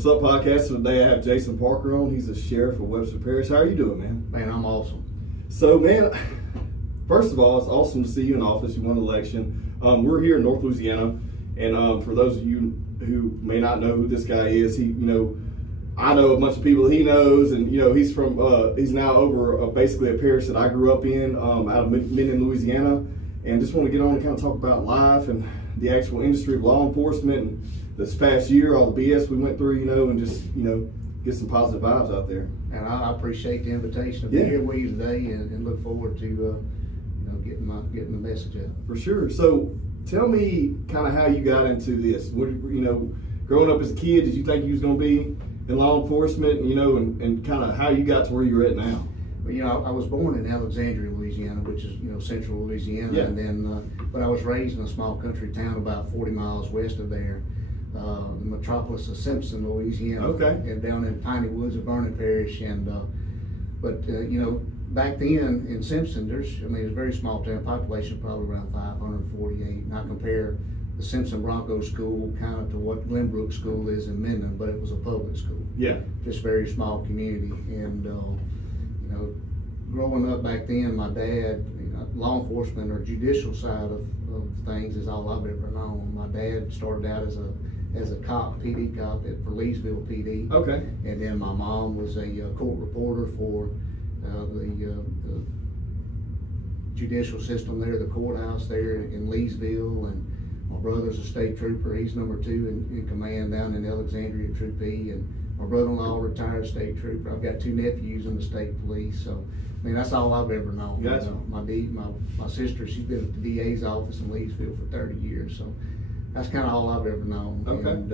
What's up, podcast? So today I have Jason Parker on. He's the sheriff of Webster Parish. How are you doing, man? Man, I'm awesome. So, man, first of all, it's awesome to see you in office. You won the election. We're here in North Louisiana, and for those of you who may not know who this guy is, I know a bunch of people he knows, and he's from he's now over basically a parish that I grew up in, out of Minden, Louisiana, and just want to get on and kind of talk about life and the actual industry of law enforcement and this past year, all the BS we went through, and just get some positive vibes out there. And I appreciate the invitation to be here with you today, and look forward to getting the message out. For sure. So tell me kind of how you got into this. Growing up as a kid, did you think you was going to be in law enforcement, and kind of how you got to where you're at now? Well, I was born in Alexandria, Louisiana, which is, central Louisiana. Yeah. And then, but I was raised in a small country town about 40 miles west of there, the metropolis of Simpson, Louisiana. Okay. And down in Piney Woods of Vernon Parish. And, back then in Simpson, it's a very small town, population probably around 548. And I compare the Simpson Bronco School kind of to what Glenbrook School is in Minden, but it was a public school. Yeah. Just very small community. And, growing up back then, my dad, law enforcement or judicial side of things is all I've ever known. My dad started out as a cop, PD cop for Leesville PD. Okay. And then my mom was a court reporter for the judicial system there, the courthouse there in Leesville. And my brother's a state trooper. He's number 2 in command down in Alexandria Troop E. And my brother-in-law, retired state trooper. I've got 2 nephews in the state police. So, that's all I've ever known. Gotcha. My sister, she's been at the DA's office in Leesville for 30 years. So that's kind of all I've ever known. Okay. And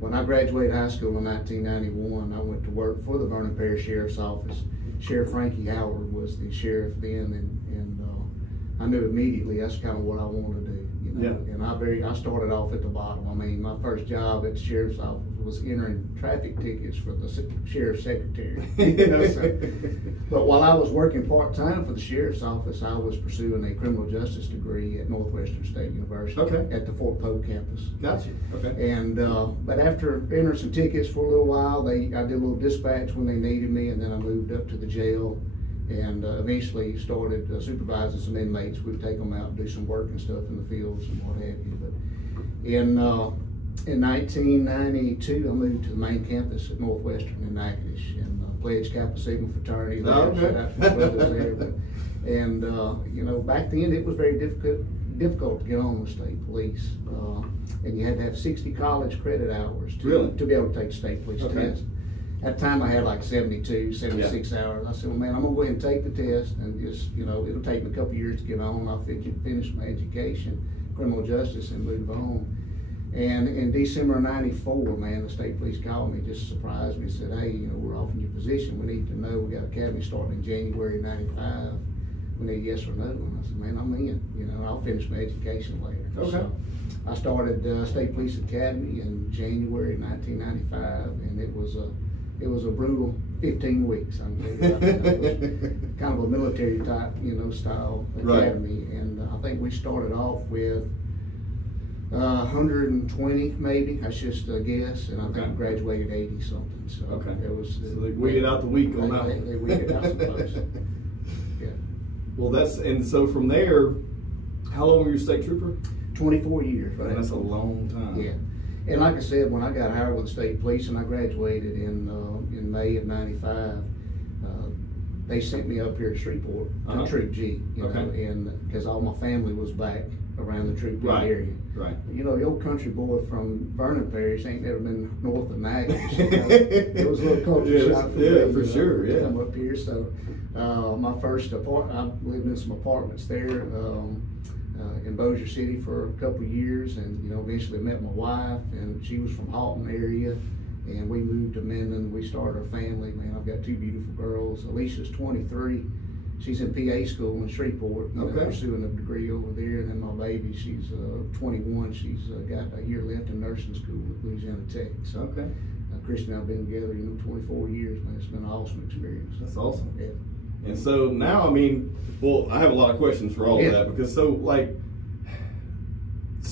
when I graduated high school in 1991, I went to work for the Vernon Parish Sheriff's Office. Sheriff Frankie Howard was the sheriff then, and I knew immediately that's kind of what I wanted to do. Yeah. And I started off at the bottom. My first job at the sheriff's office was entering traffic tickets for the sheriff's secretary. But while I was working part-time for the sheriff's office, I was pursuing a criminal justice degree at Northwestern State University. Okay. At the Fort Pope campus. Gotcha. Okay. And but after entering some tickets for a little while, I did a little dispatch when they needed me, and then I moved up to the jail. And eventually started supervising some inmates. We'd take them out and do some work and stuff in the fields and what have you. But in 1992, I moved to the main campus at Northwestern in Natchitoches and pledged Kappa Sigma fraternity there. Okay. Shout out to the brothers there. But, back then it was very difficult to get on with state police. And you had to have 60 college credit hours to be able to take the state police test. At the time I had like 72, 76 hours. I said, well, man, I'm gonna go ahead and take the test, and just, it'll take me a couple years to get on. I'll finish my education, criminal justice, and move on. And in December of '94, man, the state police called me, just surprised me, said, hey, we're offering you a position. We need to know, we got academy starting in January '95. We need yes or no. And I said, man, I'm in. I'll finish my education later. Okay. So I started State Police Academy in January 1995, and it was a brutal 15 weeks. I can tell you that. It was kind of a military type, style academy. Right. And I think we started off with 120 maybe. That's just a guess. And I think we graduated 80 something. So it was. So they weeded out the weak on that one. They weeded out some folks. Yeah. Well, and so from there, how long were you a state trooper? 24 years. Right. Man, that's a long time. Yeah. And like I said, when I got hired with the state police and I graduated in May of '95, they sent me up here to Shreveport to Troop G, and because all my family was back around the Troop G area. Right. The old country boy from Vernon Parish ain't never been north of Natchitoches. It was a little culture shock for me. For sure. Yeah. Come up here, so my first apartment, I lived in some apartments there. In Bossier City for a couple of years, and eventually met my wife, and she was from Halton area, and we moved to Minden. We started our family. Man, I've got 2 beautiful girls. Alicia's 23. She's in PA school in Shreveport, pursuing a degree over there. And then my baby, she's 21. She's got a year left in nursing school at Louisiana Tech. So Christy and I've been together, 24 years. Man, it's been an awesome experience. That's awesome. Yeah. And so now, I have a lot of questions for all of that, because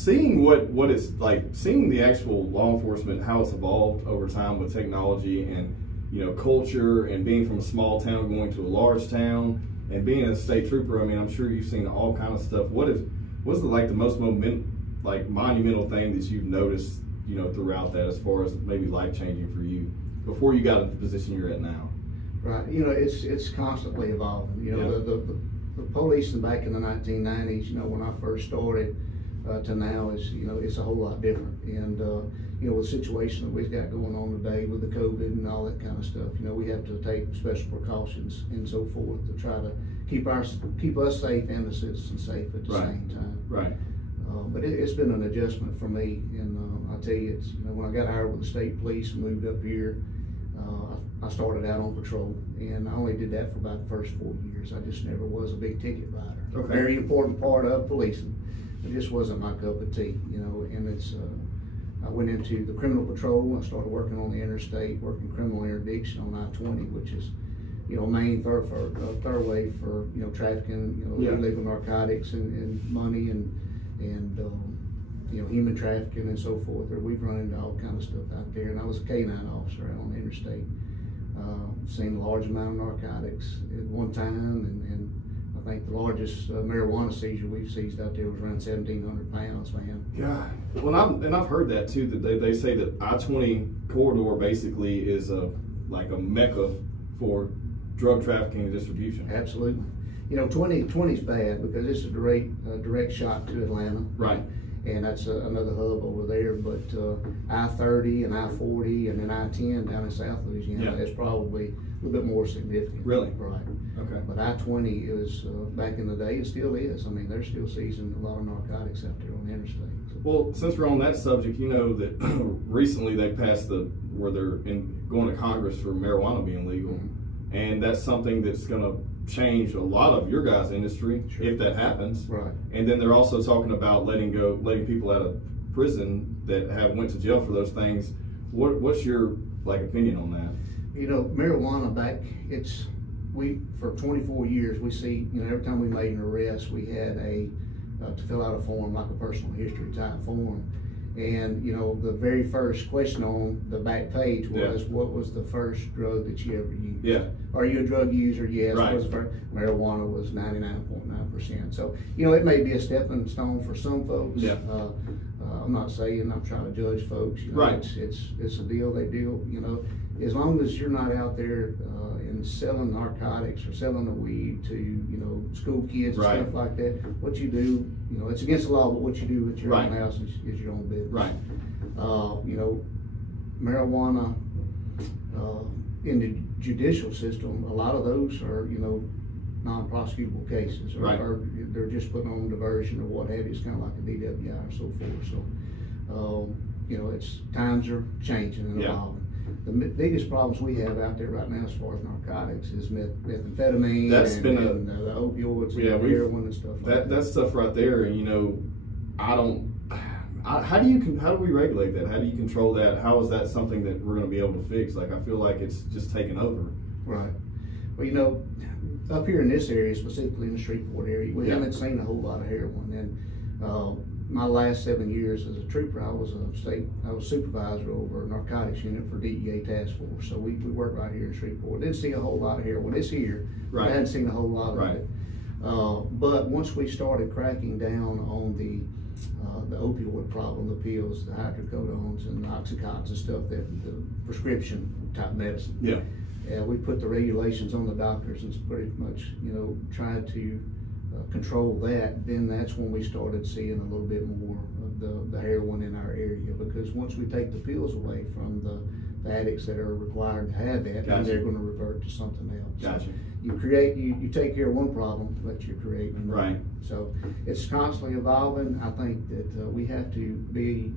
seeing what it's like, seeing the actual law enforcement, how it's evolved over time with technology and, you know, culture, and being from a small town going to a large town, and being a state trooper. I mean, I'm sure you've seen all kind of stuff. What's the most monumental thing that you've noticed, you know, throughout that, as far as maybe life changing for you before you got into the position you're at now? Right. You know, it's constantly evolving. You know, the policing back in the 1990s, you know, when I first started, to now is, you know, it's a whole lot different. And, you know, with the situation that we've got going on today with the COVID and all that kind of stuff, you know, we have to take special precautions and so forth to try to keep us safe and the citizens safe at the same time. Right. But it's been an adjustment for me, and I tell you, it's, you know, when I got hired with the state police and moved up here, I started out on patrol, and I only did that for about the first 4 years. I just never was a big ticket rider. Okay. Very important part of policing. It just wasn't my cup of tea, you know. And it's I went into the criminal patrol. I started working on the interstate, working criminal interdiction on I-20, which is, you know, main thoroughway for, you know, trafficking, you know, illegal narcotics and money and you know, human trafficking and so forth. We've run into all kind of stuff out there. And I was a K-9 officer out on the interstate. Seen a large amount of narcotics at one time, and I think the largest marijuana seizure we've seized out there was around 1,700 pounds, man. God, well, I've heard that too. That they say that I-20 corridor basically is like a mecca for drug trafficking and distribution. Absolutely. You know, 20 is bad because it's a direct shot to Atlanta. Right. And that's another hub over there. But I-30 and I-40 and then I-10 down in South Louisiana, that's probably a little bit more significant. Really? Right. Okay. But I-20 is, back in the day, it still is. I mean, they're still seizing a lot of narcotics out there on the interstate. So. Well, since we're on that subject, you know that recently they passed where they're going to Congress for marijuana being legal. Mm-hmm. And that's something that's going to change a lot of your guys' industry, if that happens. Right. And then they're also talking about letting people out of prison that went to jail for those things. What's your opinion on that? You know, marijuana for 24 years we see, you know, every time we made an arrest we had to fill out a form, like a personal history type form. And, you know, the very first question on the back page was, what was the first drug that you ever used? Yeah. Are you a drug user? Yes. Right. Marijuana was 99.9%. So, you know, it may be a stepping stone for some folks. Yeah. I'm not saying I'm trying to judge folks. You know, right. It's a deal they deal, you know. As long as you're not out there and selling narcotics or selling the weed to, you know, school kids and stuff like that, what you do, you know, it's against the law, but what you do at your own house is your own business. Right. You know, marijuana in the judicial system, a lot of those are, you know, non-prosecutable cases, or they're just putting on diversion or what have you. It's kind of like a DWI or so forth. So, you know, times are changing and evolving. The biggest problems we have out there right now as far as narcotics is methamphetamine and the opioids and heroin and stuff like that. That stuff right there, and you know, how do we regulate that? How do you control that? How is that something that we're going to be able to fix? Like, I feel like it's just taken over. Right. Well, you know, up here in this area, specifically in the Shreveport area, we haven't seen a whole lot of heroin. And my last 7 years as a trooper, I was supervisor over a narcotics unit for DEA Task Force. So we work right here in Shreveport. Didn't see a whole lot of heroin. It's here. I hadn't seen a whole lot of it. But once we started cracking down on the opioid problem, the pills, the hydrocodones and the oxycontins and stuff, the prescription type medicine. Yeah. We put the regulations on the doctors and pretty much, you know, tried to control that. Then that's when we started seeing a little bit more of the heroin in our area, because once we take the pills away from the addicts that are required to have that, then they're going to revert to something else. Gotcha. So you take care of one problem, but you're creating another. Right. So it's constantly evolving. I think that we have to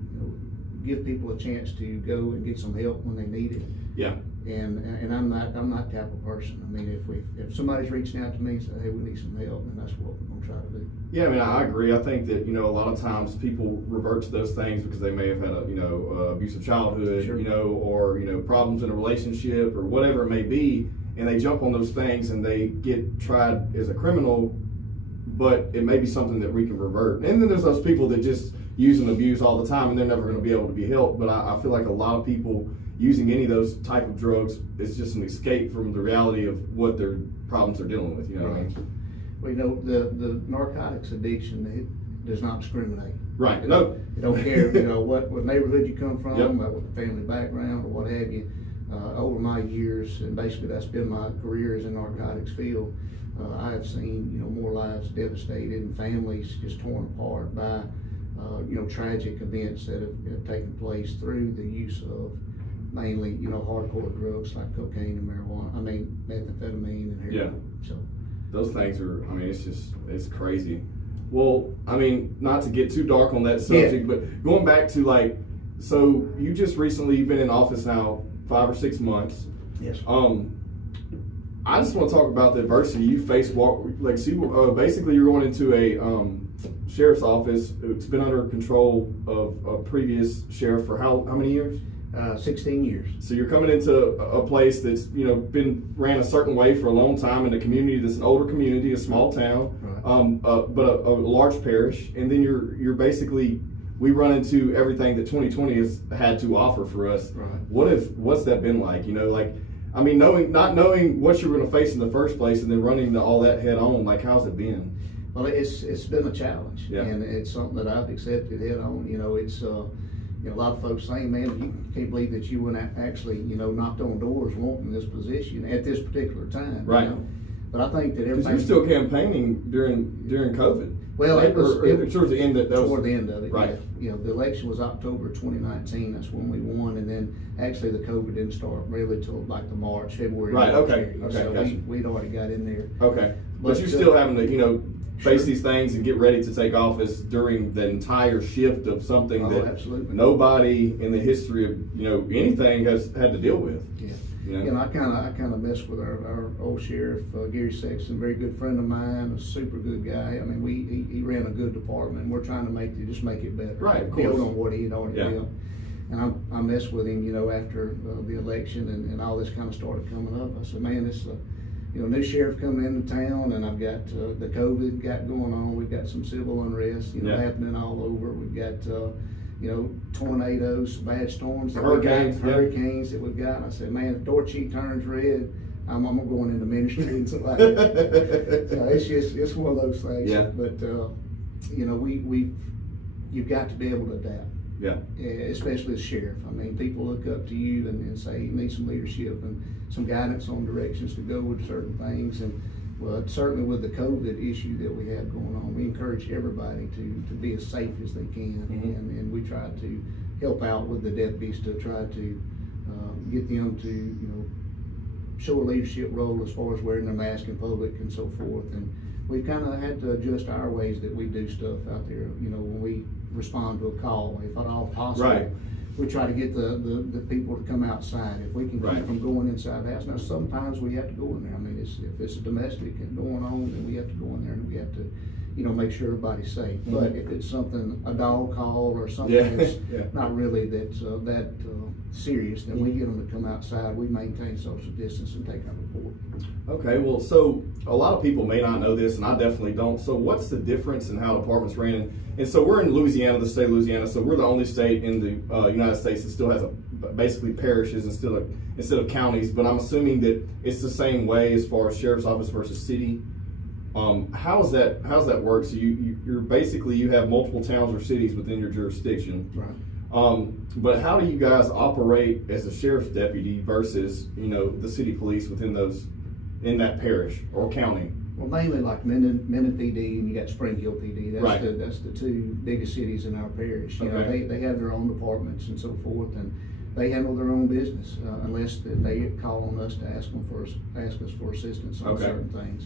give people a chance to go and get some help when they need it. Yeah. And I'm not that type of person. I mean, if somebody's reaching out to me and say, hey, we need some help, then that's what we're going to try to do. Yeah, I mean, I agree. I think that, you know, a lot of times people revert to those things because they may have had a, abusive childhood, you know, or, you know, problems in a relationship or whatever it may be, and they jump on those things and they get tried as a criminal, but it may be something that we can revert. And then there's those people that just use and abuse all the time, and they're never going to be able to be helped. But I feel like a lot of people using any of those type of drugs is just an escape from the reality of what their problems they're dealing with. You know what I mean? Well, you know, the narcotics addiction, it does not discriminate. Right. It No. don't care, you know, what neighborhood you come from, Yep. what family background, or what have you. Over my years, and basically that's been my career as a narcotics field, I have seen, you know, more lives devastated and families just torn apart by, you know, tragic events that have taken place through the use of mainly, you know, hardcore drugs like cocaine and marijuana. I mean, methamphetamine and heroin. Yeah. So those things are, I mean, it's crazy. Well, I mean, not to get too dark on that subject, but going back to like, so you just recently, you've been in office now 5 or 6 months. Yes. I just want to talk about the adversity you faced. Basically, you're going into a sheriff's office. It's been under control of a previous sheriff for how many years? 16 years. So you're coming into a place that's, you know, been ran a certain way for a long time in a community that's an older community, a small town, right. But a large parish, and then you're basically, we run into everything that 2020 has had to offer for us. Right. What's that been like? You know, like, I mean, not knowing what you were going to face in the first place, and then running all that head on. Like, how's it been? Well, it's been a challenge, yeah. And it's something that I've accepted head on. You know, it's you know, a lot of folks saying, man, you can't believe that you went actually, you know, knocked on doors wanting this position at this particular time. Right. You know? But I think that everything. You're still campaigning during COVID. Well, right? it was towards the end. Toward the end of it, right? Yeah. You know, the election was October 2019. That's when we won, and then actually the COVID didn't start really till like the February. Right. March Okay. area. Okay. So Gotcha. we'd already got in there. Okay. But you're still having to, you know, face these things and get ready to take office during the entire shift of something that absolutely. Nobody in the history of, you know, anything has had to deal with. Yeah. You know? You know, I kind of mess with our old sheriff, Gary Sexton, very good friend of mine, a super good guy. I mean, he ran a good department, and we're trying to make it better. Right, of build course. on what he had already built. And I messed with him, you know, after the election and all this kind of started coming up. I said, man, this you know, new sheriff coming into town, and I've got the COVID going on. We've got some civil unrest, you know, happening all over. We've got you know, tornadoes, bad storms, hurricanes that we've got. And I said, man, if door cheek turns red, I'm going into ministry and stuff like that. So it's one of those things. Yeah. But you know, you've got to be able to adapt. Yeah. Especially as sheriff. I mean, people look up to you and say you need some leadership and some guidance on directions to go with certain things. And well, certainly with the COVID issue that we have going on, we encourage everybody to be as safe as they can, and we try to help out with the deputies to try to get them to, you know, show a leadership role as far as wearing their mask in public and so forth. And we've kind of had to adjust our ways that we do stuff out there. You know, when we respond to a call, if at all possible, right. we try to get the people to come outside. If we can keep from going inside the house. Now, sometimes we have to go in there. I mean, if it's a domestic and going on, then we have to go in there and we have to, you know, make sure everybody's safe. But if it's something, a dog call or something that's not really that serious, then we get them to come outside. We maintain social distance and take our report. Okay, well, so a lot of people may not know this, and I definitely don't. So what's the difference in how departments ran? And so we're in Louisiana, the state of Louisiana, so we're the only state in the United States that still has basically parishes instead of counties, but I'm assuming that it's the same way as far as sheriff's office versus city. How's that work? So you're basically, you have multiple towns or cities within your jurisdiction. Right. But how do you guys operate as a sheriff's deputy versus, you know, the city police in that parish or county? Well, mainly like Minden PD, and you got Spring Hill PD. That's the two biggest cities in our parish. You know, they have their own departments and so forth, and they handle their own business unless they call on us to ask us for assistance on certain things.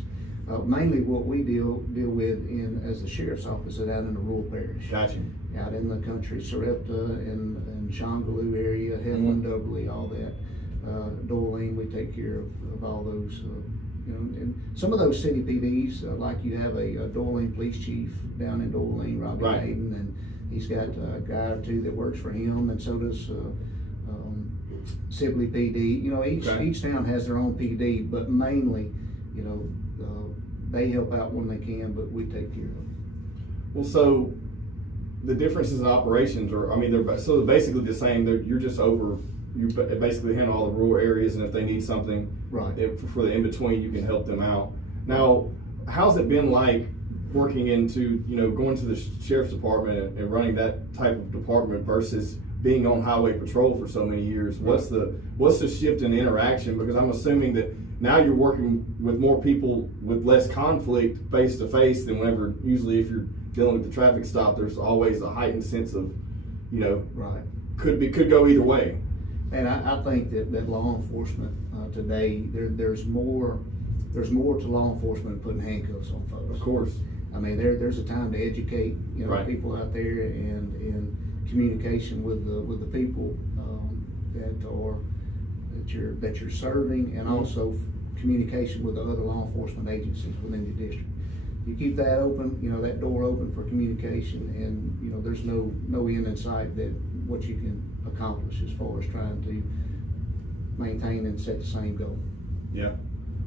Mainly what we deal with as the sheriff's office is out in the rural parish. Gotcha. Out in the country, Sarepta and Shongaloo area, Heflin, Douglas, all that. Doylean, we take care of all those. You know, and some of those city PDs, like you have a Doylean police chief down in Doylean, Robbie Hayden, and he's got a guy or two that works for him, and so does Sibley PD. You know, each town has their own PD, but mainly, you know, they help out when they can, but we take care of them. Well, so the differences in operations are, I mean, they're basically the same. You're just over. You basically handle all the rural areas, and if they need something, right, for the in between, you can help them out. Now, how's it been like working into, going to the sheriff's department and running that type of department versus being on highway patrol for so many years? What's the shift in interaction? Because I'm assuming that now you're working with more people with less conflict face to face than whenever, usually if you're dealing with the traffic stop, there's always a heightened sense of, right, could go either way. And I think that law enforcement today, there's more to law enforcement than putting handcuffs on folks. Of course. I mean, there's a time to educate, right, people out there, and communication with the people that you're serving, and also communication with the other law enforcement agencies within your district. You keep that open, that door open for communication, and there's no end in sight that what you can accomplish as far as trying to maintain and set the same goal. Yeah,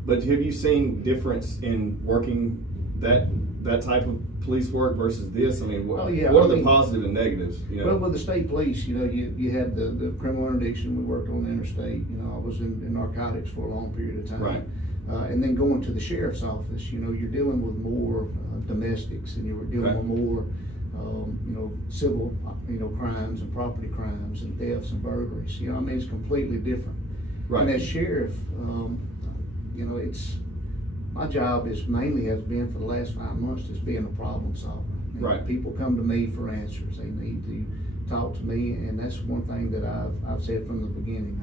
but have you seen difference in working that type of police work versus this? I mean, what are the positive and negatives? Well, with the state police, you had the criminal interdiction. We worked on the interstate. I was in narcotics for a long period of time. Right. And then going to the sheriff's office, you're dealing with more domestics, and you're dealing with more, civil, crimes and property crimes and thefts and burglaries. I mean, it's completely different. Right. And as sheriff, my job has been for the last 5 months is being a problem solver. Right. People come to me for answers. They need to talk to me, and that's one thing that I've said from the beginning.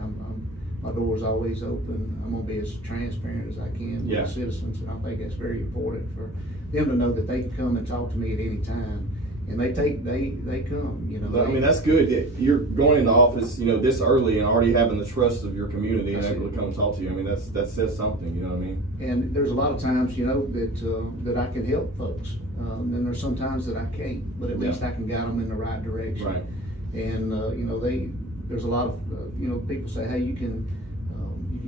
My door's always open. I'm gonna be as transparent as I can with the citizens, and I think that's very important for them to know that they can come and talk to me at any time. And they come, I mean, that's good. You're going into office, this early and already having the trust of your community and able to come and talk to you. I mean, that says something, you know what I mean? And there's a lot of times, that I can help folks. And there's some times that I can't, but at least I can guide them in the right direction. Right. And, there's a lot of, people say, hey, you can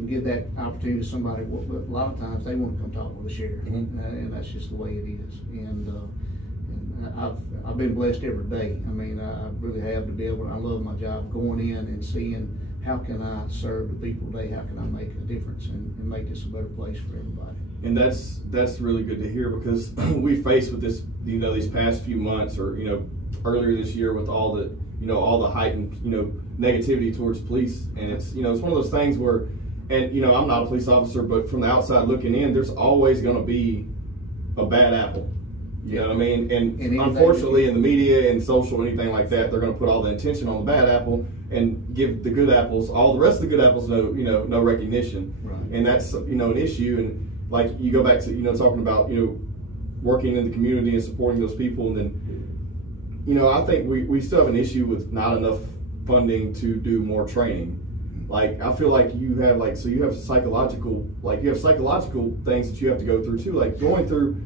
give that opportunity to somebody, but a lot of times they want to come talk with the sheriff. Mm-hmm. And that's just the way it is. And I've been blessed every day. I mean, I really have to be able to, I love my job, going in and seeing how can I serve the people today, how can I make a difference and make this a better place for everybody. And that's really good to hear, because we faced with this, these past few months, or earlier this year, with all the heightened negativity towards police, and it's it's one of those things where, and I'm not a police officer, but from the outside looking in, there's always going to be a bad apple. You know what I mean? And unfortunately, in the media and social, anything like that, they're going to put all the attention on the bad apple and give the good apples, all the rest of the good apples, no recognition. Right. And that's an issue. And like you go back to talking about working in the community and supporting those people, and then I think we still have an issue with not enough funding to do more training. Like, I feel like you have you have psychological things that you have to go through too, like going through.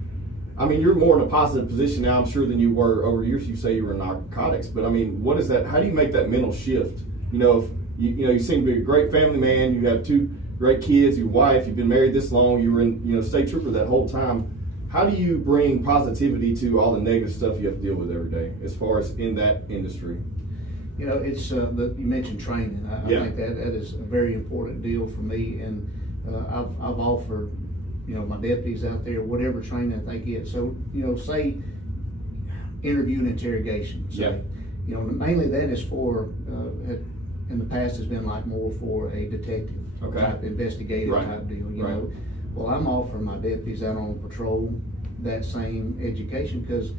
I mean, you're more in a positive position now, I'm sure, than you were over years. You say you were in narcotics, but I mean, what is that? How do you make that mental shift? If you seem to be a great family man, you have 2 great kids, your wife, you've been married this long, you were in state trooper that whole time. How do you bring positivity to all the negative stuff you have to deal with every day, as far as in that industry? It's you mentioned training. I think that is a very important deal for me, and I've offered my deputies out there whatever training that they get. So say interview and interrogation. Mainly that is for in the past has been like more for a detective type investigative type deal. Well, I'm offering my deputies out on patrol that same education, because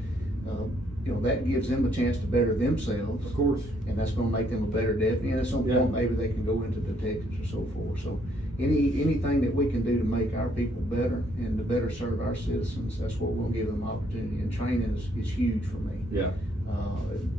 that gives them a chance to better themselves. Of course. And that's going to make them a better deputy. And at some point, maybe they can go into detectives or so forth. So anything that we can do to make our people better and to better serve our citizens, that's what we'll give them opportunity. And training is huge for me. Yeah.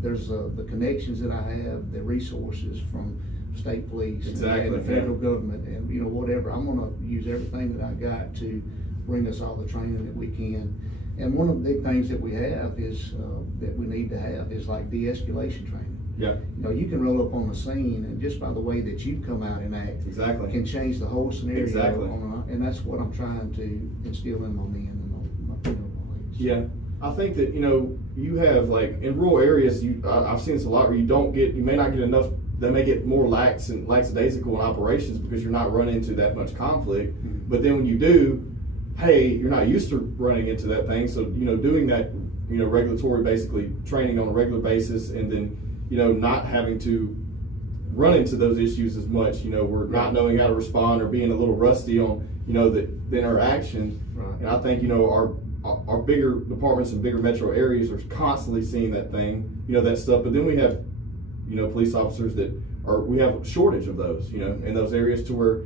There's the connections that I have, the resources from state police and the federal government, and whatever. I'm going to use everything that I got to bring us all the training that we can. And one of the big things that we have is that we need to have is like de-escalation training. Yeah. You can roll up on the scene, and just by the way that you come out and act, can change the whole scenario. And that's what I'm trying to instill in my men and my ladies. Yeah. I think that, you know, you have, like, in rural areas, I've seen this a lot where you may not get enough. They may get more lax and lackadaisical in operations because you're not running into that much conflict. Mm-hmm. But then when you do, hey, you're not used to running into that thing. So, you know, doing that, you know, regulatory basically training on a regular basis, and then, you know, not having to run into those issues as much. You know, we're not knowing how to respond or being a little rusty on, you know, the interaction. Right. And I think, you know, our bigger departments and bigger metro areas are constantly seeing that thing, you know, that stuff. But then we have, you know, police officers we have a shortage of those, you know, in those areas to where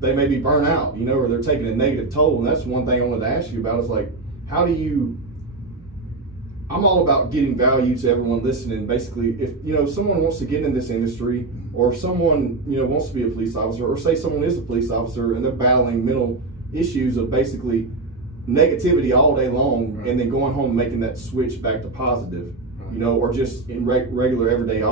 they may be burnt out, you know, or they're taking a negative toll. And that's one thing I wanted to ask you about is, like, I'm all about getting value to everyone listening. Basically, if, you know, someone wants to get in this industry, or if someone, you know, wants to be a police officer, or say someone is a police officer and they're battling mental issues of basically negativity all day long, right, and then going home and making that switch back to positive, right, you know, or just in regular everyday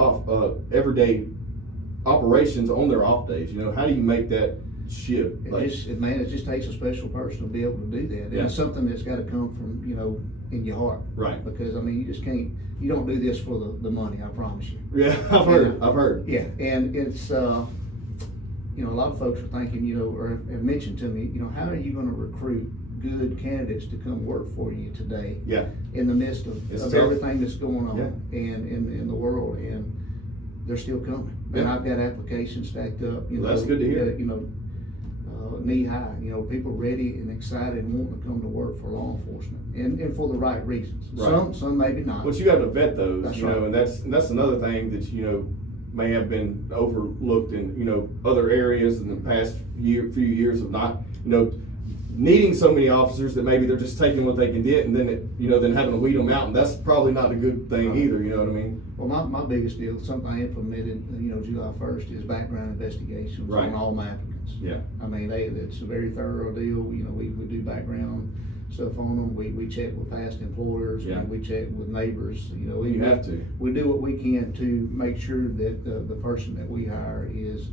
operations on their off days, you know, how do you make that shift? It just takes a special person to be able to do that. Yeah. And it's something that's got to come from, you know, in your heart. Right. Because, I mean, you just can't, you don't do this for the money, I promise you. Yeah, I've heard. Yeah, and it's, you know, a lot of folks are thinking, you know, or have mentioned to me, you know, how are you going to recruit good candidates to come work for you today? Yeah. In the midst of everything that's going on, yeah, and in the world, and they're still coming. Yeah. And I've got applications stacked up. You know, that's good to hear. You know, knee high. You know, people ready and excited and wanting to come to work for law enforcement, and for the right reasons. Right. Some maybe not. But you have to vet those. That's you right. know, and that's another thing that, you know, may have been overlooked in, you know, other areas in the past few years of not, you know, needing so many officers that maybe they're just taking what they can get, and then having to weed them out, and that's probably not a good thing either. You know what I mean? Well, my biggest deal, something I implemented, you know, July 1st, is background investigations on all my applicants. Yeah. I mean, it's a very thorough deal. You know, we do background stuff on them. We check with past employers. Yeah. We check with neighbors. You know, you have to. We do what we can to make sure that the person that we hire is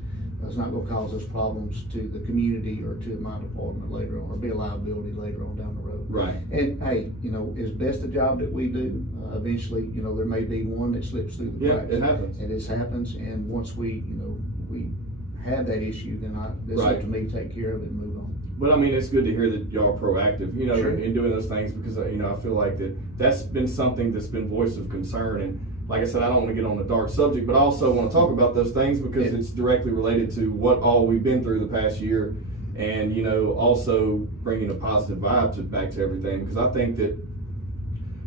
not going to cause us problems to the community or to my department later on, or be a liability later on down the road. Right. And hey, you know, as best a job that we do, eventually, you know, there may be one that slips through the cracks. Yeah, it happens. And it happens. And once we have that issue, then it's up to me to take care of it and move on. But I mean, it's good to hear that y'all are proactive, you know, sure, in doing those things, because, you know, I feel like that's been something that's been voice of concern. And like I said, I don't want to get on a dark subject, but I also want to talk about those things because it's directly related to what all we've been through the past year, and, you know, also bringing a positive vibe back to everything. Because I think that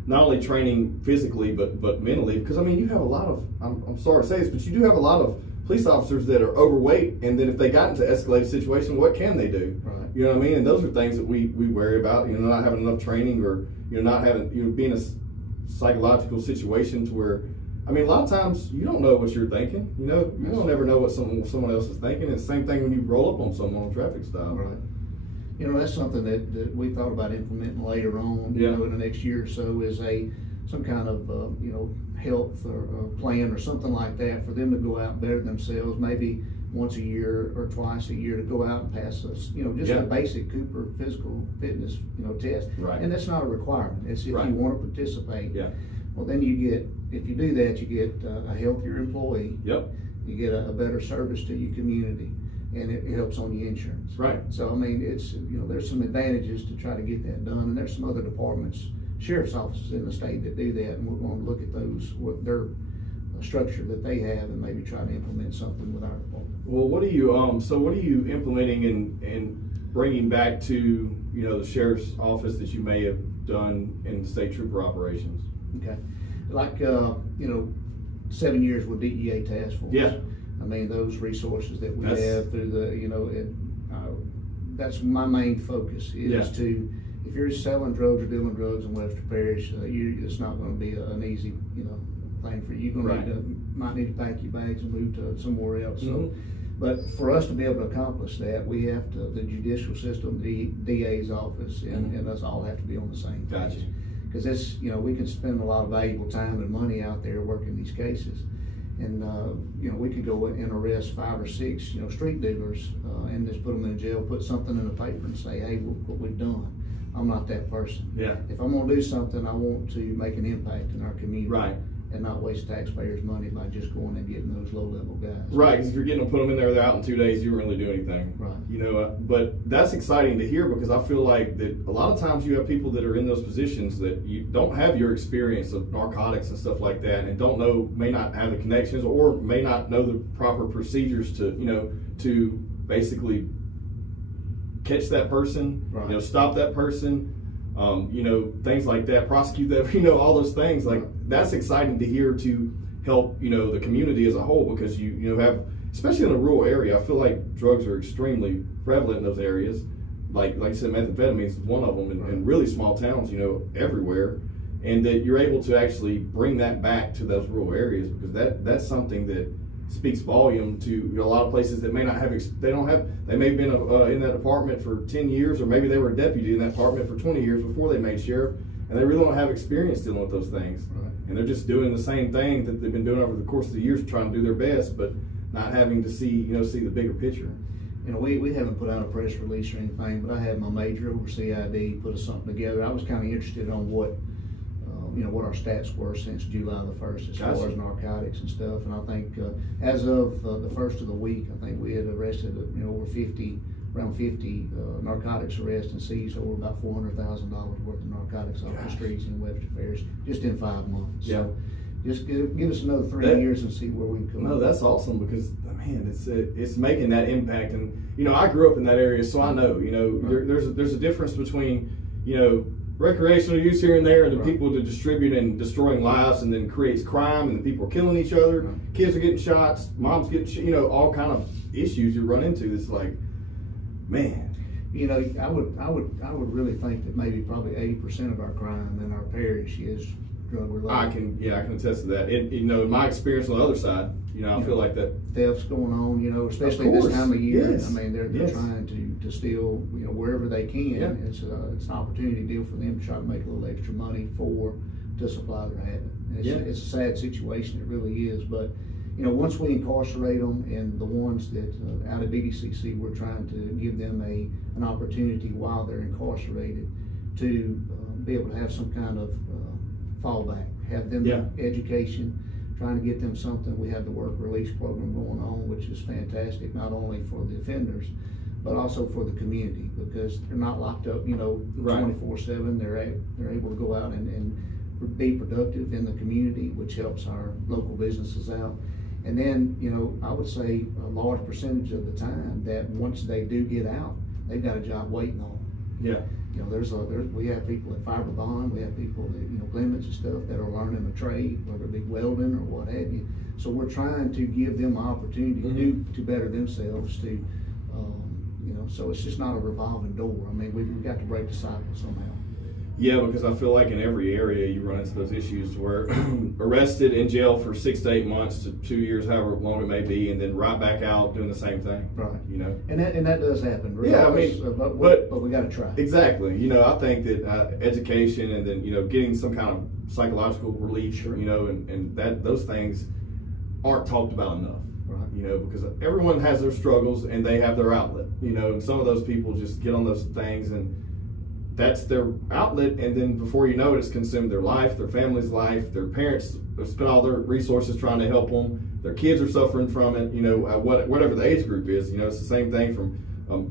not only training physically but mentally, because I mean, you have a lot of, I'm sorry to say this, but you do have a lot of police officers that are overweight, and then if they got into an escalated situation, what can they do? Right. You know what I mean? And those are things that we worry about. You know, not having enough training, or, you know, not having, you know, being a psychological situations where, I mean, a lot of times you don't know what you're thinking. You know, you don't ever know what someone else is thinking. It's the same thing when you roll up on someone on a traffic stop. Right. You know, that's something that we thought about implementing later on. You know, in the next year or so, is some kind of you know, health or plan or something like that for them to go out and better themselves. Maybe once a year or twice a year to go out and pass us, you know, just a basic Cooper physical fitness, you know, test. Right. And that's not a requirement. It's if you want to participate. Yeah. Well, then if you do that, you get a healthier employee. Yep. You get a better service to your community, and it helps on your insurance. Right. So I mean, it's, you know, there's some advantages to try to get that done, and there's some other departments, sheriff's offices in the state that do that, and we're going to look at those, what their structure that they have, and maybe try to implement something with our department. Well, what are you implementing and bringing back to, you know, the sheriff's office that you may have done in state trooper operations? Okay, like you know, 7 years with DEA Task Force. Yeah. I mean, those resources that we have through the, you know, that's my main focus is to, if you're selling drugs or dealing drugs in Webster Parish, it's not going to be an easy, you know, thing for you. You're going to might need to pack your bags and move to somewhere else. So, but for us to be able to accomplish that, we have to, the judicial system, the DA's office, and us all have to be on the same page. Gotcha. Because it's, you know, we can spend a lot of valuable time and money out there working these cases. And, you know, we could go and arrest 5 or 6, you know, street dealers and just put them in jail, put something in the paper and say, hey, look what we've done. I'm not that person. Yeah. If I'm gonna do something, I want to make an impact in our community. Right. And not waste taxpayers' money by just going and getting those low-level guys. Right, because if you're getting them, put them in there, they're out in 2 days, you don't really do anything. Right. You know, but that's exciting to hear, because I feel like that a lot of times you have people that are in those positions that you don't have your experience of narcotics and stuff like that, and don't know, may not have the connections, or may not know the proper procedures to, you know, to basically catch that person, right. You know, stop that person, you know, things like that, prosecute that, you know, all those things. Like, that's exciting to hear, to help, you know, the community as a whole, because you know, have, especially in a rural area, I feel like drugs are extremely prevalent in those areas. Like you said, methamphetamine is one of them in really small towns, you know, everywhere. And that you're able to actually bring that back to those rural areas, because that's something that speaks volume to, you know, a lot of places that may not have, they may have been in that department for 10 years, or maybe they were a deputy in that department for 20 years before they made sheriff, and they really don't have experience dealing with those things. Right. And they're just doing the same thing that they've been doing over the course of the years, trying to do their best, but not having to see the bigger picture. You know, we haven't put out a press release or anything, but I had my major over CID put something together. I was kind of interested on what, you know, what our stats were since July the 1st as far as narcotics and stuff. And I think as of the first of the week, I think we had arrested, you know, around 50 narcotics arrests and seized over about $400,000 worth of narcotics off the streets in Webster Parish just in 5 months. Yeah. So just give us another 3 years and see where we can come. No, that's awesome, because man, it's making that impact. And you know, I grew up in that area, so I know, you know, there's a difference between, you know, recreational use here and there, and the people to distribute and destroying lives, and then creates crime, and the people are killing each other. Kids are getting shots, moms getting, you know, all kind of issues you run into. It's like, man. You know, I would really think that maybe probably 80% of our crime in our parish is drug related. I can attest to that. You know, in my experience on the other side, you know, I feel like that thefts going on, you know, especially this time of year. Yes. I mean, they're trying to steal, you know, wherever they can. Yeah. It's an opportunity deal for them to try to make a little extra money to supply their habit. It's a sad situation, it really is. But you know, once we incarcerate them, and the ones that out of DDCC, we're trying to give them an opportunity while they're incarcerated to be able to have some kind of fallback, have them education, trying to get them something. We have the work release program going on, which is fantastic, not only for the offenders, but also for the community, because they're not locked up, you know, 24/7. They're able to go out and be productive in the community, which helps our local businesses out. And then, you know, I would say a large percentage of the time that once they do get out, they've got a job waiting on them. Yeah. You know, we have people at Fiber Bond, we have people that, you know, Clements and stuff, that are learning a trade, whether it be welding or what have you. So we're trying to give them an opportunity to better themselves, to, you know, so it's just not a revolving door. I mean, we've got to break the cycle somehow. Yeah, because I feel like in every area you run into those issues where arrested, in jail for 6 to 8 months to 2 years, however long it may be, and then right back out doing the same thing. Right. You know. And that does happen. Yeah, I mean, but we got to try. Exactly. You know, I think that education, and then, you know, getting some kind of psychological relief, you know, and that those things aren't talked about enough. Right. You know, because everyone has their struggles and they have their outlet. You know, and some of those people just get on those things, and that's their outlet, and then before you know it, it's consumed their life, their family's life. Their parents have spent all their resources trying to help them. Their kids are suffering from it. You know, whatever the age group is. You know, it's the same thing from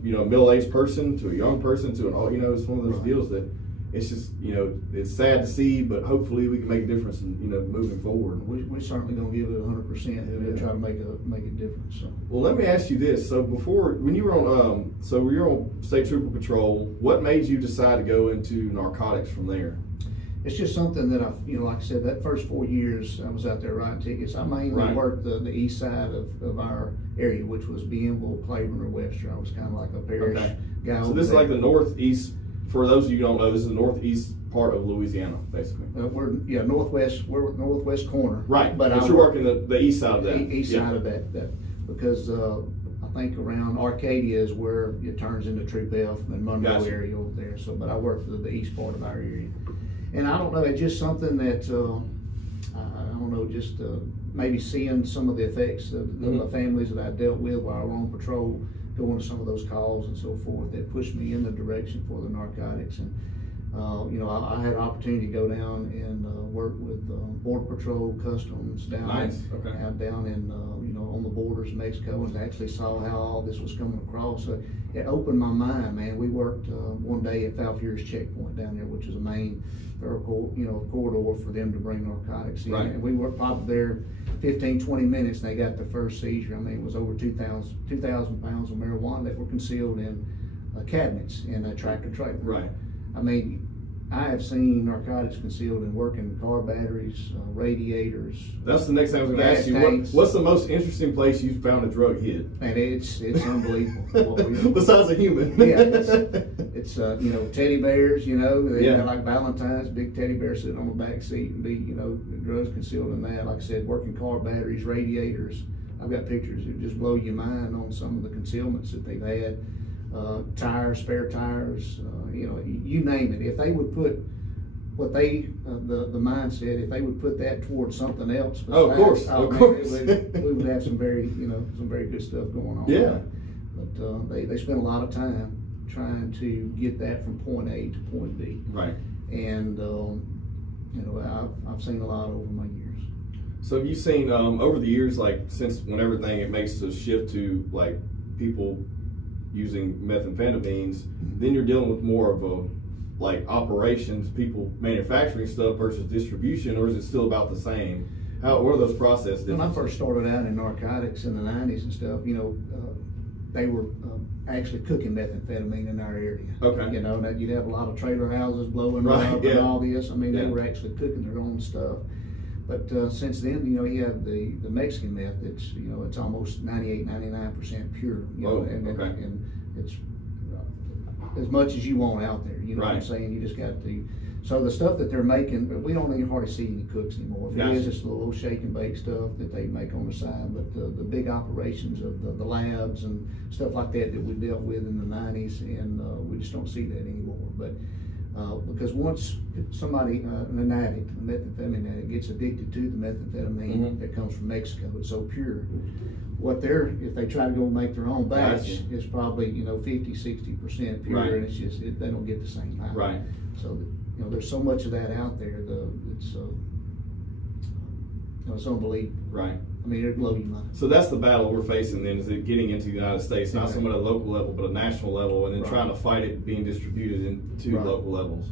you know, a middle-aged person to a young person to an, you know, it's one of those deals that it's just, you know, it's sad to see, but hopefully we can make a difference in, you know, moving forward. We're certainly going to give it 100% and try to make a difference. So. Well, let me ask you this. So when you were on, you're on State Trooper Patrol, what made you decide to go into narcotics from there? It's just something that you know, like I said, that first 4 years I was out there writing tickets. I mainly worked the east side of our area, which was Bienville, Claiborne, or Webster. I was kind of like a parish guy. So this is like the northeast. For those of you who don't know, this is the northeast part of Louisiana, basically. We're northwest. We're northwest corner. Right, but you're working the east side of that. East side of that because I think around Arcadia is where it turns into Troop F and Monroe area over there. So, but I work for the east part of our area, and I don't know. It's just something that I don't know. Just maybe seeing some of the effects of the families that I dealt with while I was on patrol, going to some of those calls and so forth, that pushed me in the direction for the narcotics. And you know, I had an opportunity to go down and work with Border Patrol, Customs down down in you know, on the borders of Mexico, and actually saw how all this was coming across. So it opened my mind, man. We worked one day at Falfurrias checkpoint down there, which is a main corridor for them to bring narcotics in. And we were probably there 15, 20 minutes, and they got their first seizure. I mean, it was over 2,000 pounds of marijuana that were concealed in cabinets in a tractor trailer. I mean, I have seen narcotics concealed in working car batteries, radiators. That's the next thing I was going to ask you. What's the most interesting place you've found a drug hid? And it's unbelievable. Besides a human. Yeah, it's you know, teddy bears. You know, they got like Valentine's, big teddy bear sitting on the back seat, and you know, drugs concealed in that. Like I said, working car batteries, radiators. I've got pictures that just blow your mind on some of the concealments that they've had. Tires, spare tires, you know, you name it. If they would put what they, the mindset, if they would put that towards something else, besides, of course, we would have some very, you know, some very good stuff going on. Yeah. But they spend a lot of time trying to get that from point A to point B. And you know, I've seen a lot over my years. So have you seen over the years, like since when everything it makes a shift to like people using methamphetamines, then you're dealing with more of a like operations, people manufacturing stuff versus distribution, or is it still about the same? What are those process differences? When I first started out in narcotics in the 90s and stuff, you know, they were actually cooking methamphetamine in our area. You know, that you'd have a lot of trailer houses blowing up and all this. I mean, they were actually cooking their own stuff. But since then, you know, you have the Mexican meth that's, you know, it's almost 98, 99% pure. You know, and it's as much as you want out there. You know what I'm saying? You just got to. So the stuff that they're making, we don't even hardly see any cooks anymore. If it is, it's the little shake and bake stuff that they make on the side. But the big operations of the labs and stuff like that we dealt with in the 90s, and we just don't see that anymore. But because once somebody, an addict, a methamphetamine addict, gets addicted to the methamphetamine that comes from Mexico, it's so pure. If they try to go make their own batch, it's probably, you know, 50, 60% pure, and it's just, they don't get the same high. So, you know, there's so much of that out there. It's you know, it's unbelievable. I mean, it'd blow your mind. So that's the battle we're facing then, is it getting into the United States, not so much at a local level, but a national level, and then trying to fight it being distributed into local levels.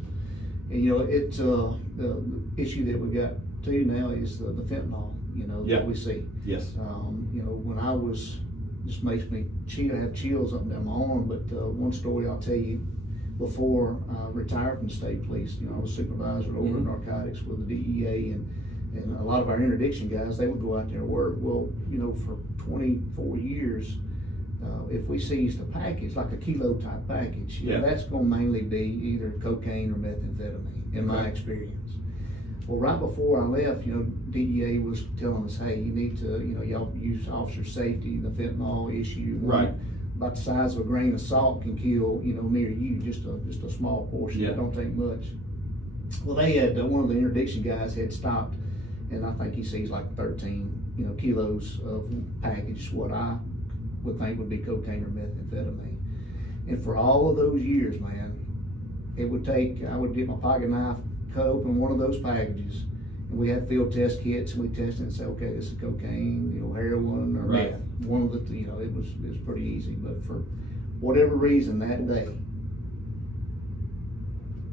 And you know, the issue that we got too now is the fentanyl, you know, that we see. You know, when I was, just makes me have chills up and down my arm, but one story I'll tell you, before I retired from the state police, you know, I was supervisor over narcotics with the DEA, and a lot of our interdiction guys, they would go out there and work. Well, you know, for 24 years, if we seized a package, like a kilo type package, you know, that's going to mainly be either cocaine or methamphetamine, in my experience. Well, right before I left, you know, DEA was telling us, hey, you need to, you know, y'all use officer safety, the fentanyl issue. About the size of a grain of salt can kill, you know, me or you, just a small portion. It don't take much. Well, they had, one of the interdiction guys had stopped, and I think he sees like 13, you know, kilos of package, what I would think would be cocaine or methamphetamine. And for all of those years, man, it would take, I would get my pocket knife, cut open one of those packages, and we had field test kits, and we tested and say, okay, this is cocaine, you know, heroin, or meth. One of the, you know, it was pretty easy. But for whatever reason that day,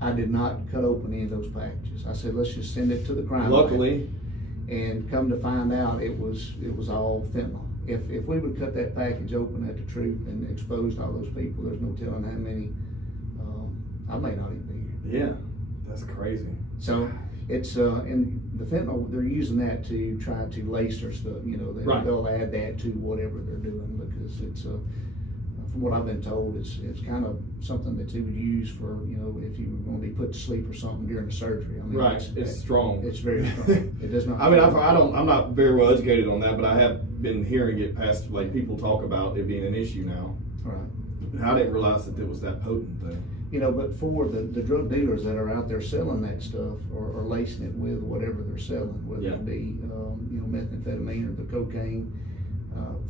I did not cut open any of those packages. I said, let's just send it to the crime lab. And come to find out, it was all fentanyl. If we would cut that package open at the truth and exposed all those people, there's no telling how many. I may not even be here. Yeah, that's crazy. So it's and the fentanyl, they're using that to try to lace their stuff. You know, they'll add that to whatever they're doing, because it's from what I've been told, it's kind of something that they would use for, you know, if you were going to be put to sleep or something during the surgery. I mean, it's strong. It's very strong. It does not. I mean, I'm not very well educated on that, but I have been hearing it past, like, people talk about it being an issue now. I didn't realize that it was that potent thing. You know, but for the drug dealers that are out there selling that stuff, or lacing it with whatever they're selling, whether it be you know, methamphetamine or the cocaine.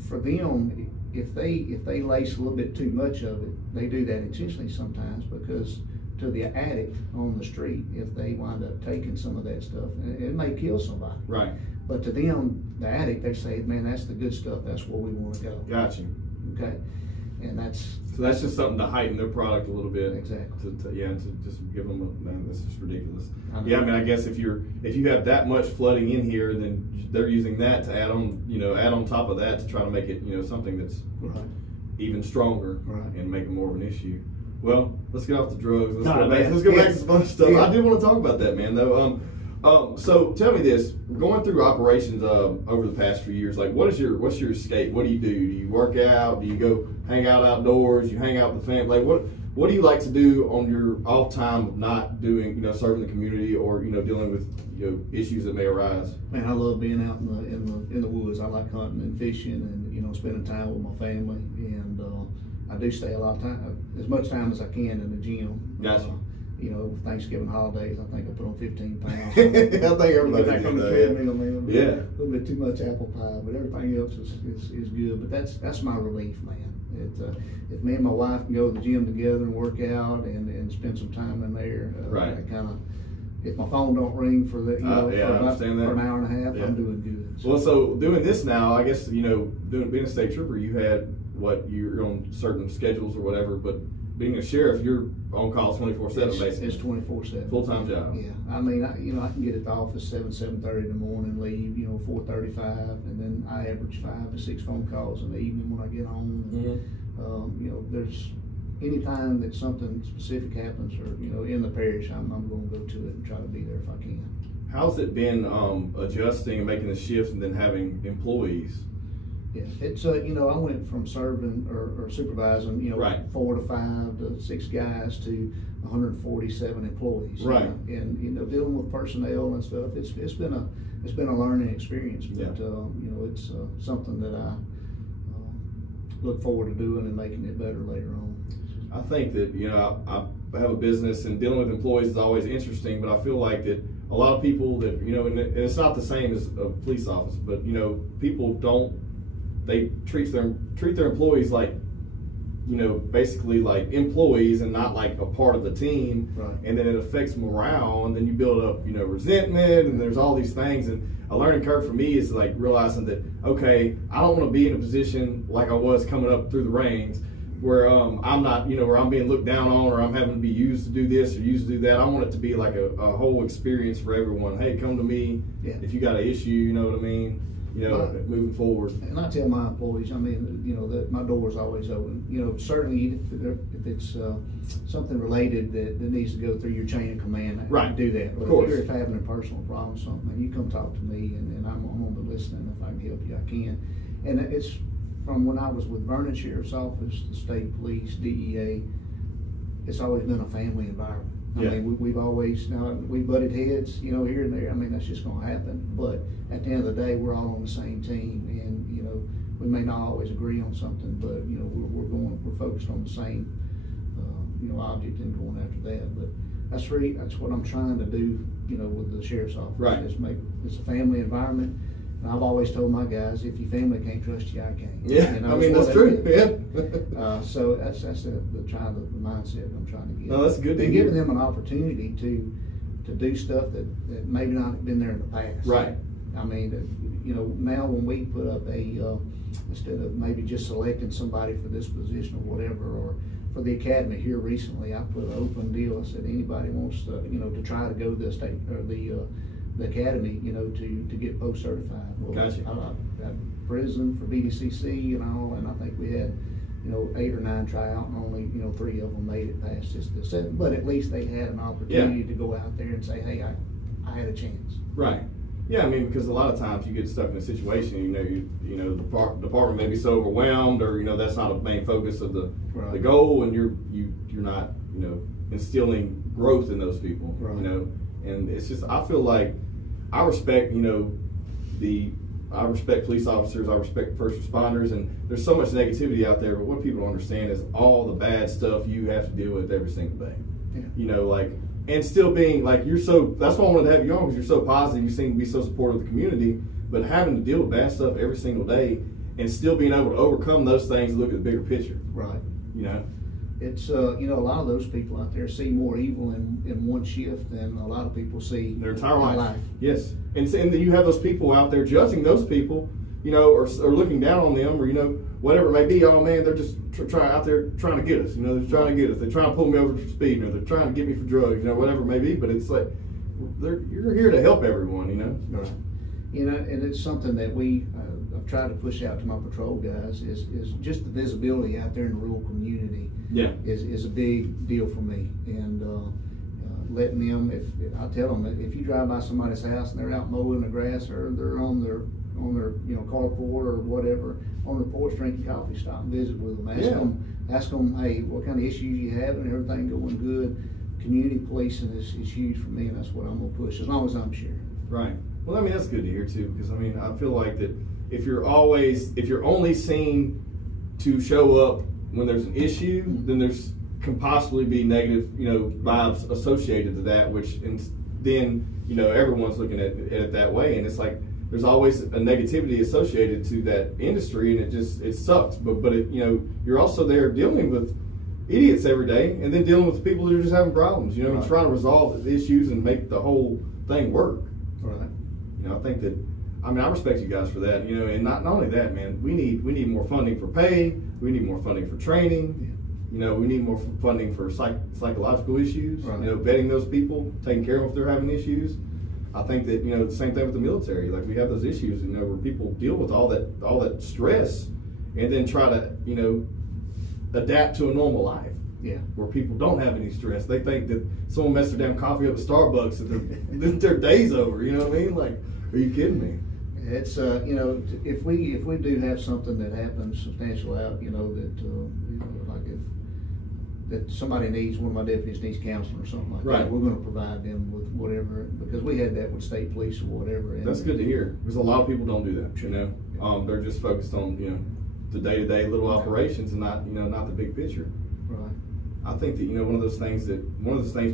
For them, if they lace a little bit too much of it, they do that intentionally sometimes, because to the addict on the street, if they wind up taking some of that stuff, it may kill somebody. Right. But to them, the addict, they say, man, that's the good stuff. That's where we want to go. Gotcha. Okay. And so that's just something to heighten their product a little bit. Exactly. To just give them man, this is ridiculous. Yeah, I mean, I guess if you have that much flooding in here, then they're using that to add on top of that to try to make it, something that's even stronger and make it more of an issue. Well, let's get off the drugs. Let's go back to some fun stuff. Yeah. I do want to talk about that, man, though. So tell me this: going through operations over the past few years, like what's your escape? What do? Do you work out? Do you go hang out outdoors? You hang out with the family? Like what do you like to do on your off time of not doing, serving the community or dealing with issues that may arise? Man, I love being out in the woods. I like hunting and fishing and spending time with my family, and I do stay a lot of time, as much time as I can in the gym. Gotcha. Thanksgiving holidays, I think I put on 15 pounds. I think everybody back on the treadmill, man. Yeah. A little bit too much apple pie, but everything else is good. But that's my relief, man. If me and my wife can go to the gym together and work out and spend some time in there, right. I kind of, if my phone don't ring for the for an hour and a half, I'm doing good. So. Well, so doing this now, I guess being a state trooper, you had you're on certain schedules or whatever, but being a sheriff, you're on call 24/7 basically. It's 24/7. Full-time job. Yeah, I mean, I can get at the office 7:30 in the morning, leave 4:35, and then I average 5 to 6 phone calls in the evening when I get home. Mm-hmm. There's any time that something specific happens, or in the parish, I'm going to go to it and try to be there if I can. How's it been adjusting and making the shifts and then having employees? Yeah, it's I went from serving or supervising, right. 4 to 5 to 6 guys to 147 employees. Right. And dealing with personnel and stuff, it's been a learning experience. But it's something that I look forward to doing and making it better later on. I think that I have a business, and dealing with employees is always interesting, but I feel like that a lot of people that and it's not the same as a police office, but people don't. They treat their employees like, basically like employees and not like a part of the team. Right. And then it affects morale, and then you build up, resentment, and there's all these things. And a learning curve for me is like realizing that, okay, I don't want to be in a position like I was coming up through the ranks where I'm not, where I'm being looked down on, or I'm having to be used to do this or used to do that. I want it to be like a whole experience for everyone. Hey, come to me if you got an issue, you know what I mean? Moving forward. And I tell my employees, I mean, that my door's always open. Certainly if it's something related that needs to go through your chain of command, I can do that. But if you're having a personal problem or something, you come talk to me, and I'm going to be listening. If I can help you, I can. And it's from when I was with Vernon Sheriff's Office, the state police, DEA, it's always been a family environment. I mean, we've always, we butted heads, here and there. I mean, that's just going to happen. But at the end of the day, we're all on the same team, and we may not always agree on something, but we're focused on the same, object and going after that. But that's what I'm trying to do, with the sheriff's office. Right. It's a family environment. And I've always told my guys, if your family can't trust you, I can. Yeah, I mean, that's true. Yeah. So that's the mindset I'm trying to get. No, that's good. And giving them an opportunity to do stuff that maybe not been there in the past. Right. I mean, now when we put up instead of maybe just selecting somebody for this position or whatever, or for the academy here recently, I put an open deal. I said anybody wants to, to try to go to the state or the academy, to get post certified. Well, gotcha. I got prison for BDCC and all, and I think we had 8 or 9 try out, and only 3 of them made it past the 7. But at least they had an opportunity to go out there and say, hey, I had a chance. Right. Yeah, I mean, because a lot of times you get stuck in a situation, the department may be so overwhelmed, or that's not a main focus of the goal, and you're not instilling growth in those people. Right. And it's just, I feel like I respect I respect police officers, I respect first responders, and there's so much negativity out there, but what people don't understand is all the bad stuff you have to deal with every single day. Yeah. And still being like, that's why I wanted to have you on, because you're so positive, you seem to be so supportive of the community, but having to deal with bad stuff every single day and still being able to overcome those things and look at the bigger picture. Right. You know? It's, you know, a lot of those people out there see more evil in one shift than a lot of people see their entire in life. Yes. And then you have those people out there judging those people, you know, or looking down on them, or, you know, whatever it may be. Oh man, they're just out there trying to get us. You know, they're trying to get us. They're trying to pull me over for speeding, or they're trying to get me for drugs. You know, whatever it may be. But it's like you're here to help everyone. You know. Right. You know, and it's something that I've tried to push out to my patrol guys is just the visibility out there in the rural community. Yeah. Is a big deal for me, and letting them. If I tell them that if you drive by somebody's house and they're out mowing the grass, or they're on their you know, carport or whatever, on the porch drinking coffee, stop and visit with them. Ask them, hey, what kind of issues you have, and everything going good. Community policing is huge for me, and that's what I'm gonna push as long as I'm sure. Right. Well, I mean, that's good to hear too, because I mean, I feel like that if you're only seen to show up when there's an issue, then can possibly be negative, you know, vibes associated to that, then, you know, everyone's looking at it that way, and it's like there's always a negativity associated to that industry, and it sucks. But it, you know, you're also there dealing with idiots every day, and then dealing with people that are just having problems, you know, and trying to resolve the issues and make the whole thing work. Right. You know, I think that, I mean, I respect you guys for that, you know, and not only that, man, we need more funding for pay, we need more funding for training, you know, we need more funding for psychological issues, you know, vetting those people, taking care of them if they're having issues. I think that, you know, the same thing with the military, like we have those issues, you know, where people deal with all that stress and then try to, you know, adapt to a normal life. Yeah. Where people don't have any stress. They think that someone messed their damn coffee up at Starbucks and their day's over. You know what I mean? Like, are you kidding me? It's you know, if we do have something that happens substantial out, you know, that you know, like if that somebody needs, one of my deputies needs counseling or something like that, we're going to provide them with whatever, because we had that with state police or whatever. And that's good to hear, because a lot of people don't do that. You know, they're just focused on, you know, the day-to-day little operations and not, you know, not the big picture. Right. I think that, you know, one of those things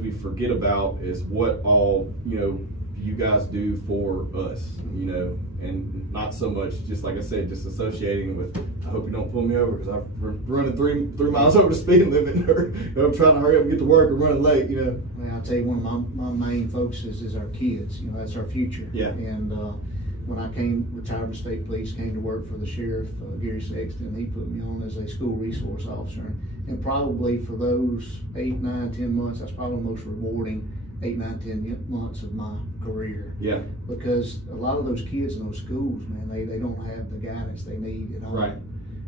we forget about is what all, you know, you guys do for us, you know, and not so much, just like I said, just associating with, I hope you don't pull me over because I'm running 3 miles over the speed limit, or, you know, I'm trying to hurry up and get to work or running late, you know. Well, I'll tell you, one of my main focuses is our kids. You know, that's our future. Yeah. And when I retired to state police, came to work for the sheriff, Gary Sexton, he put me on as a school resource officer. And probably for those 8, 9, 10 months, that's probably the most rewarding 8, 9, 10 months of my career. Yeah. Because a lot of those kids in those schools, man, they don't have the guidance they need at all. Right.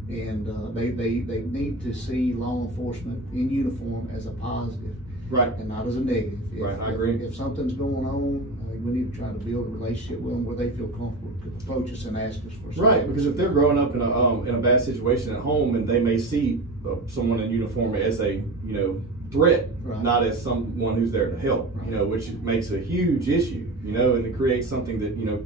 And they need to see law enforcement in uniform as a positive. Right. And not as a negative. Right, I agree. If something's going on, we need to try to build a relationship with them where they feel comfortable to approach us and ask us for something. Right, because if they're growing up in a bad situation at home, and they may see someone in uniform as a, you know, threat, not as someone who's there to help, you know, which makes a huge issue, you know, and it creates something that, you know,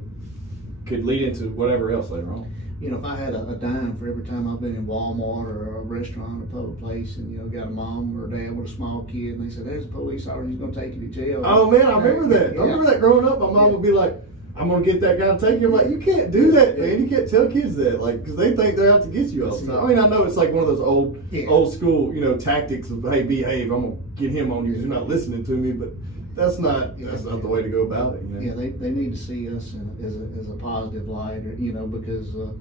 could lead into whatever else later on. You know, if I had a dime for every time I've been in Walmart or a restaurant or a public place and, you know, got a mom or a dad with a small kid and they said, there's a police officer, he's going to take you to jail. Oh, man, I remember that. Yeah. I remember that growing up. My mom would be like, I'm going to get that guy and take you. I'm like, you can't do that, man. You can't tell kids that, like, because they think they're out to get you all the time. I mean, I know it's like one of those old school, you know, tactics of, hey, behave. I'm going to get him on you because you're not listening to me, but that's not the way to go about it. You know? Yeah, they need to see us as a positive light, or, you know, because a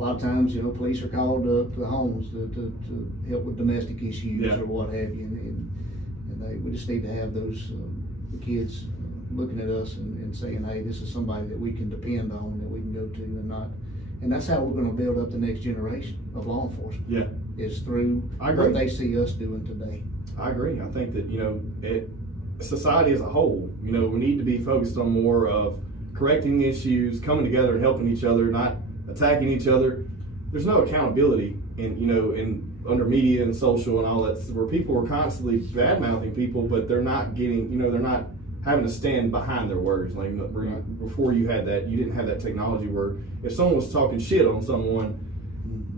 lot of times, you know, police are called to the homes to help with domestic issues or what have you, and we just need to have those the kids looking at us and saying, hey, this is somebody that we can depend on, that we can go to, and that's how we're going to build up the next generation of law enforcement. Yeah, is through what they see us doing today. I agree. I think that, you know, society as a whole, you know, we need to be focused on more of correcting issues, coming together and helping each other, not attacking each other. There's no accountability under media and social and all that, where people are constantly bad-mouthing people, but they're not getting, you know, they're not having to stand behind their words. Like before you didn't have that technology where if someone was talking shit on someone,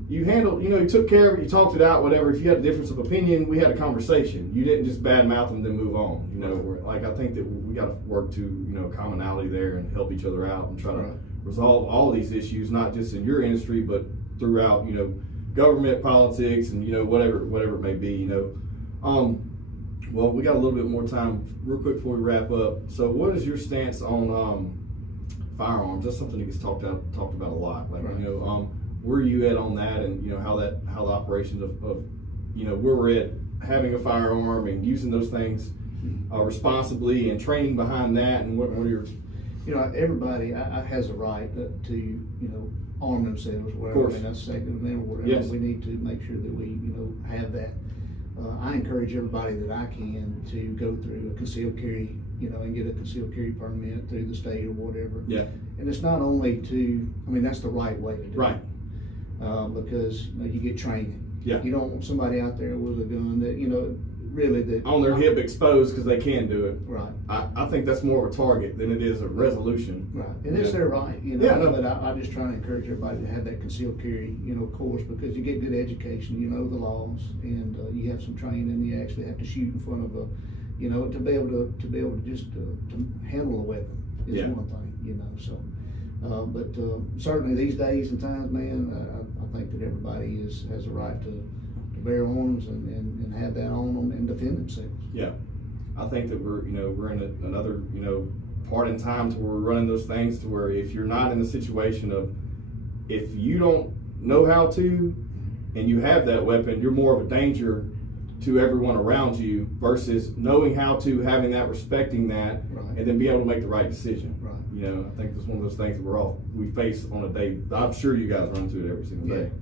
you handled, you know, you took care of it, you talked it out, whatever. If you had a difference of opinion, we had a conversation. You didn't just badmouth them and then move on. You know, like I think that we got to work to, you know, commonality there and help each other out and try to resolve all these issues, not just in your industry, but throughout, you know, government, politics, and, you know, whatever it may be, you know. Well, we got a little bit more time real quick before we wrap up. So what is your stance on firearms? That's something that gets talked about a lot. Like, right. You know, where are you at on that, and, you know, how the operations of you know, where we're at having a firearm and using those things responsibly, and training behind that, and what are your... You know, everybody has a right to, you know, arm themselves, whatever. I mean, that's Second Amendment or whatever. Yes. We need to make sure that we, you know, have that. I encourage everybody that I can to go through a concealed carry, you know, and get a concealed carry permit through the state or whatever. Yeah. And it's not only to, I mean, that's the right way to do right. it. Because, you know, you get training. Yeah. You don't want somebody out there with a gun that, you know, really that on their hip exposed because they can do it. Right. I think that's more of a target than it is a resolution. Right. And it's their right, you know. Yeah, no. But I just try to encourage everybody to have that concealed carry, you know, course, because you get good education, you know the laws, and you have some training, and you actually have to shoot in front of a, you know, to be able to just to handle a weapon is one thing, you know. So, but certainly these days and times, man, I think that everybody has a right to bear arms and have that on them and defend themselves. Yeah, I think that we're in another, you know, part in time to where we're running those things to where if you're not in the situation of, if you don't know how to and you have that weapon, you're more of a danger to everyone around you versus knowing how to, having that, respecting that, right. And then be able to make the right decision. Right. You know, I think that's one of those things that we face on a day. I'm sure you guys run into it every single day.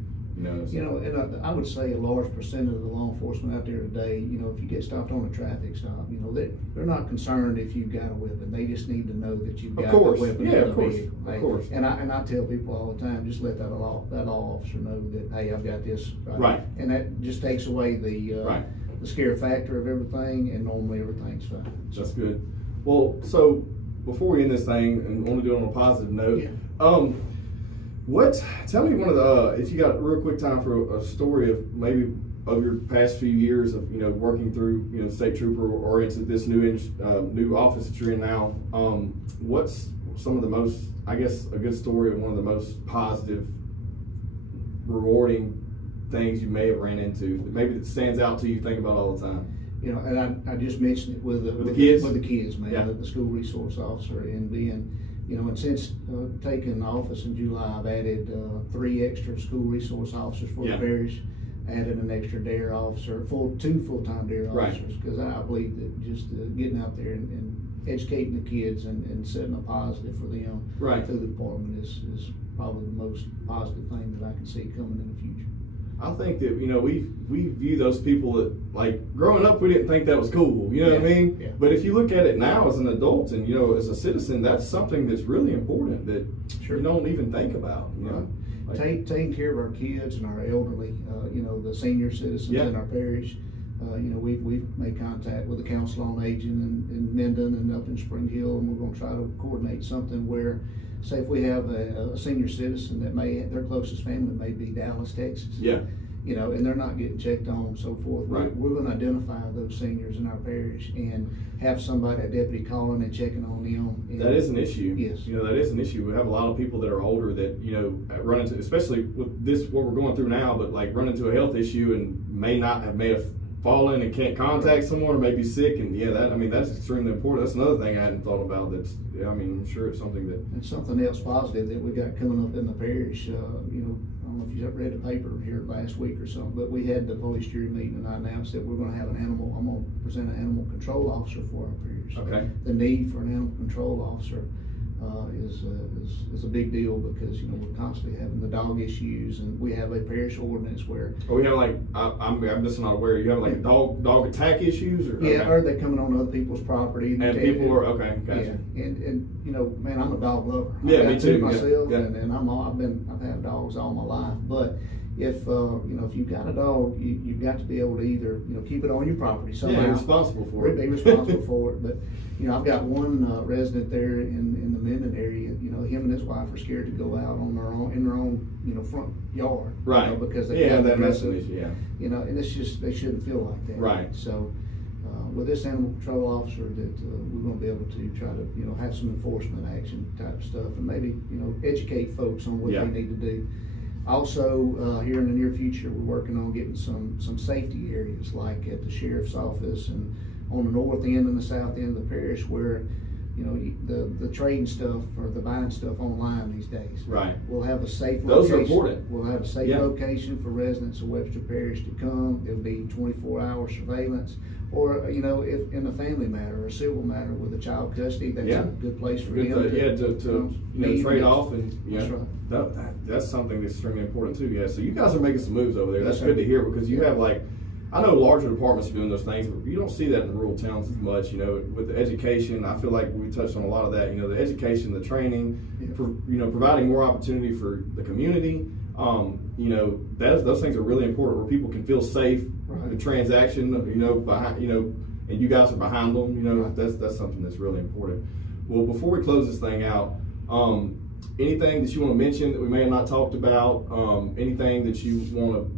You know, and I would say a large percent of the law enforcement out there today, you know, if you get stopped on a traffic stop, you know, they're not concerned if you've got a weapon. They just need to know that you've got a weapon. Yeah, of course. Of course. And I tell people all the time, just let that law officer know that, hey, I've got this. Right. And that just takes away the scare factor of everything, and normally everything's fine. That's good. Well, so before we end this thing, and want to do it on a positive note, tell me one of the, if you got real quick time for a story of maybe of your past few years of, you know, working through, you know, state trooper or into this new office that you're in now. What's some of the most, I guess, a good story of one of the most positive, rewarding things you may have ran into, that maybe that stands out to you, think about all the time? You know, and I just mentioned it with the kids, man, yeah. The school resource officer, and being, you know, and since taking office in July, I've added 3 extra school resource officers for the parish, added an extra DARE officer, 2 full-time DARE officers, because I believe that just getting out there and educating the kids and setting a positive for them through the department is probably the most positive thing that I can see coming in the future. I think that, you know, we view those people that, like, growing up, we didn't think that was cool, you know what I mean? Yeah. But if you look at it now as an adult and, you know, as a citizen, that's something that's really important that you don't even think about, you know? Like, taking care of our kids and our elderly, you know, the senior citizens in our parish. You know, we've made contact with the Council on Aging in Minden and up in Spring Hill, and we're going to try to coordinate something where, say, if we have a senior citizen that their closest family may be Dallas, Texas. Yeah. You know, and they're not getting checked on and so forth. Right. We're going to identify those seniors in our parish and have somebody, a deputy, calling and checking on them. And that is an issue. Yes. You know, that is an issue. We have a lot of people that are older that, you know, run into, especially with this, what we're going through now, but like run into a health issue and may have fallen and can't contact someone or may be sick, and that's extremely important. That's another thing I hadn't thought about. I'm sure it's something that. And something else positive that we got coming up in the parish. You know, I don't know if you have read the paper here last week or something, but we had the police jury meeting, and I announced that we're going to have I'm going to present an animal control officer for our parish. Okay. The need for an animal control officer is a big deal, because, you know, we're constantly having the dog issues, and we have a parish ordinance where. Oh, we have, like, I'm just not aware. You have like dog attack issues, or or they're coming on other people's property, and people are gotcha. Yeah, and you know, man, I'm a dog lover. Yeah, me too. Myself, and I've had dogs all my life, but. If you know, if you've got a dog, you've got to be able to either, you know, keep it on your property somehow. Yeah, you're responsible for it. Be responsible for it. But, you know, I've got one resident there in the Minden area. You know, him and his wife are scared to go out in their own, you know, front yard. Right. You know, because they that's an issue. Yeah. You know, and it's just, they shouldn't feel like that. Right. So, with this animal control officer that we're going to be able to try to have some enforcement action type stuff, and maybe educate folks on what they need to do. Also, here in the near future, we're working on getting some safety areas, like at the sheriff's office and on the north end and the south end of the parish, where the trading stuff or the buying stuff online these days. Right. We'll have a safe Those location. are important. We'll have a safe location for residents of Webster Parish to come. It'll be 24-hour surveillance. Or, if in a family matter or a civil matter with a child custody, that's a good place for them to trade off. And that's right. That's something that's extremely important too. Yeah. So you guys are making some moves over there. That's good to hear, because you have, like, I know larger departments are doing those things, but you don't see that in rural towns as much. With the education, I feel like we touched on a lot of that. The education, the training, providing more opportunity for the community. Those things are really important, where people can feel safe. The transaction, behind, and you guys are behind them. That's something that's really important. Well, before we close this thing out, anything that you want to mention that we may have not talked about? Anything that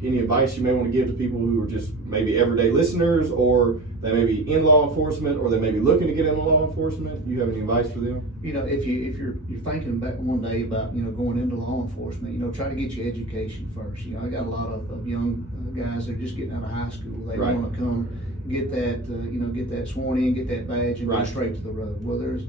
any advice you may want to give to people who are just maybe everyday listeners, or they may be in law enforcement, or they may be looking to get into law enforcement? Do you have any advice for them? If you're thinking back one day about going into law enforcement, try to get your education first. I got a lot of young guys that are just getting out of high school. They want to come get that get that sworn in, get that badge, and go straight to the road. Well, there's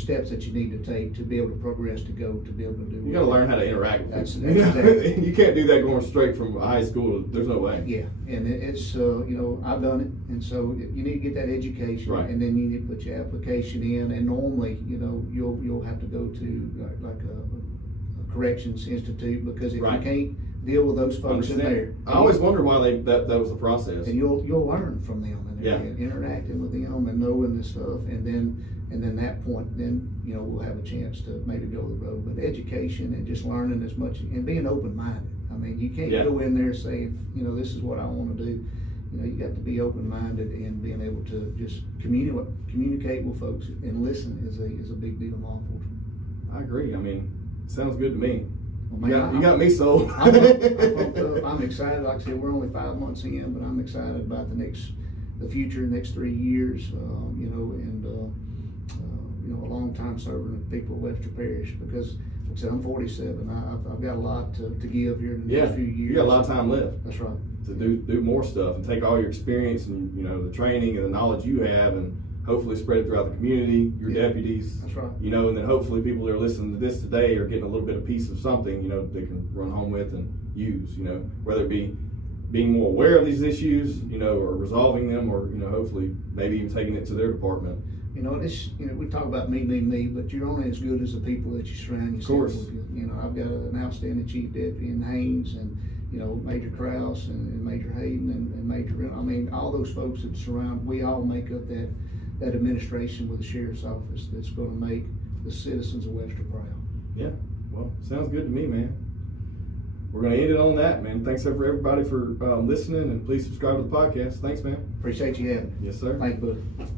steps that you need to take to be able to progress to be able to do. You got to learn how to interact with people. Exactly. You can't do that going straight from high school. There's no way. Yeah, and it's I've done it, and so you need to get that education, and then you need to put your application in. And normally, you'll have to go to like a corrections institute, because if you can't deal with those folks in there, I always wonder why that was the process. And you'll learn from them and interacting with them and knowing this stuff, and then that point, we'll have a chance to maybe go the road. But education and just learning as much and being open-minded. I mean, you can't go in there saying, this is what I want to do. You got to be open-minded, and being able to just communicate with folks and listen is a big deal in law enforcement. I agree. I mean, sounds good to me. Well, man, you got me sold. I'm excited. Like I said, we're only 5 months in, but I'm excited about the future, next 3 years. A long time serving the people of Webster Parish, because, like I said, I'm 47. I've got a lot to give here in the next few years. You got a lot of time left. That's right. To do more stuff and take all your experience and the training and the knowledge you have, and hopefully spread it throughout the community, your deputies. That's right. And then hopefully people that are listening to this today are getting a little bit of piece of something, they can run home with and use, whether it be being more aware of these issues, or resolving them, or, hopefully maybe even taking it to their department. We talk about me, but you're only as good as the people that you surround yourself with. I've got an outstanding chief deputy in Haynes, and, Major Krause and Major Hayden and Major, all those folks that surround, we all make up that administration with the sheriff's office that's going to make the citizens of Webster proud. Yeah, well, sounds good to me, man. We're going to end it on that, man. Thanks for everybody for listening, and please subscribe to the podcast. Thanks, man. Appreciate you having me. Yes, sir. Thank you, bud.